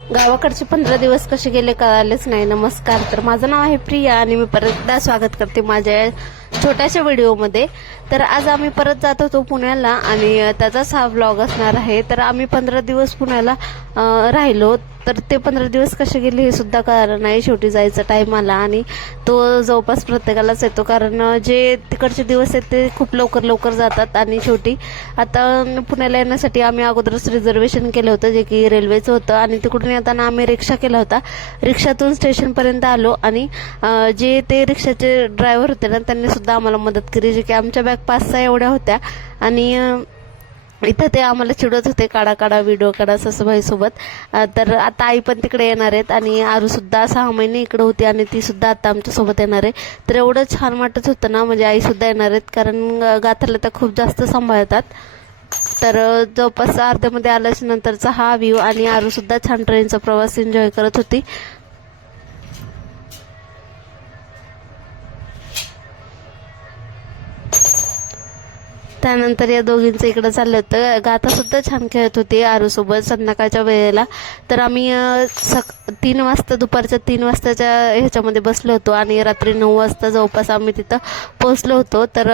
गावाकडचे पंधरा दिवस कसे गेले कळालेच नाही. नमस्कार. तर माझं नाव आहे प्रिया आणि मी परत एकदा स्वागत करते माझ्या छोट्याशा व्हिडिओमध्ये. तर आज आम्ही परत जात होतो पुण्याला आणि त्याचाच हा व्लॉग असणार आहे. तर आम्ही पंधरा दिवस पुण्याला राहिलो. तर ते पंधरा दिवस कसे गेले हे सुद्धा कारण नाही शेवटी जायचा टाईम आला आणि तो जवळपास प्रत्येकालाच येतो. कारण जे तिकडचे दिवस आहेत ते खूप लवकर लवकर जातात आणि शेवटी आता पुण्याला येण्यासाठी आम्ही अगोदरच रिझर्वेशन केलं होतं जे की रेल्वेचं होतं आणि तिकडून येताना आम्ही रिक्षा केला होता. रिक्षातून स्टेशनपर्यंत आलो आणि जे ते रिक्षाचे ड्रायव्हर होते ना त्यांनी सुद्धा आम्हाला मदत केली जे की आमच्या बॅग पाच सहा एवढ्या होत्या. आणि इथं ते आम्हाला चिडत होते काढा काढा व्हिडिओ काढा ससूबाईसोबत तर आता आई पण तिकडे येणार आहेत आणि आरूसुद्धा सहा महिने इकडे होती आणि ती सुद्धा आता आमच्यासोबत येणार आहे. तर एवढं छान वाटत होतं ना म्हणजे आईसुद्धा येणार आहेत कारण अ, गाथाला त्या खूप जास्त सांभाळतात. तर जवळपास अर्ध्यामध्ये आल्याच्या नंतरचा हा व्ह्यू आणि आरूसुद्धा छान ट्रेनचा प्रवास एन्जॉय करत होती. त्यानंतर या दोघींचं इकडं चाललं होतं. गातासुद्धा छान खेळत होती आरूसोबत संध्याकाळच्या वेळेला. तर आम्ही सक तीन वाजता दुपारच्या तीन वाजताच्या ह्याच्यामध्ये बसलो होतो आणि रात्री नऊ वाजता जवळपास आम्ही तिथं पोहोचलो होतो. तर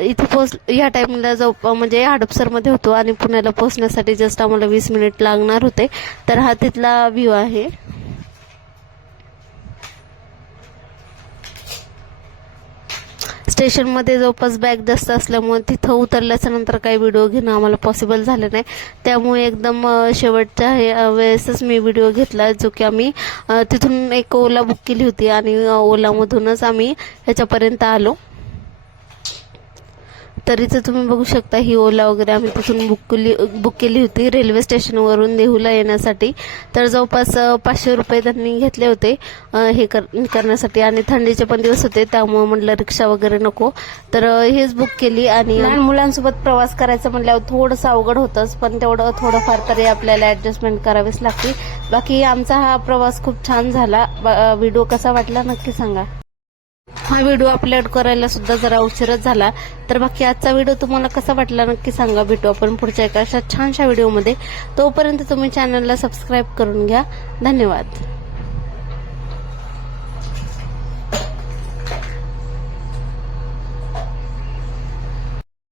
इथे पोच या टाईमला जवळ म्हणजे हडपसरमध्ये होतो आणि पुण्याला पोहोचण्यासाठी जस्ट आम्हाला वीस मिनिट लागणार होते. तर हा तिथला व्ह्यू आहे. स्टेशनमध्ये जवळपास बॅग जास्त असल्यामुळे तिथं उतरल्याच्या नंतर काही व्हिडिओ घेणं आम्हाला पॉसिबल झालं नाही. त्यामुळे एकदम शेवटच्या हे, वेळेसच मी व्हिडिओ घेतला जो की आम्ही तिथून एक ओला बुक केली होती आणि ओलामधूनच आम्ही ह्याच्यापर्यंत आलो. तरीच तुम्ही बघू शकता ही ओला वगैरे आम्ही तिथून बुक केली बुक केली होती रेल्वे स्टेशनवरून देहूला येण्यासाठी. तर जवळपास पाचशे रुपये त्यांनी घेतले होते हे कर करण्यासाठी. आणि थंडीचे पण दिवस होते त्यामुळे म्हटलं रिक्षा वगैरे नको. तर हेच बुक केली आणि लहान मुलांसोबत प्रवास करायचं म्हटल्यावर थोडंसं अवघड होतंच पण तेवढं थोडंफार तरी आपल्याला ॲडजस्टमेंट करावीच लागते बाकी आमचा हा प्रवास खूप छान झाला. व्हिडिओ कसा वाटला नक्की सांगा. हा व्हिडिओ अपलोड करायला सुद्धा जरा उशीरच झाला. तर बाकी आजचा व्हिडिओ तुम्हाला कसा वाटला नक्की सांगा. भेटू आपण पुढच्या एका अशा छानशा व्हिडिओमध्ये. तोपर्यंत तुम्ही चॅनलला सबस्क्राईब करून घ्या. धन्यवाद.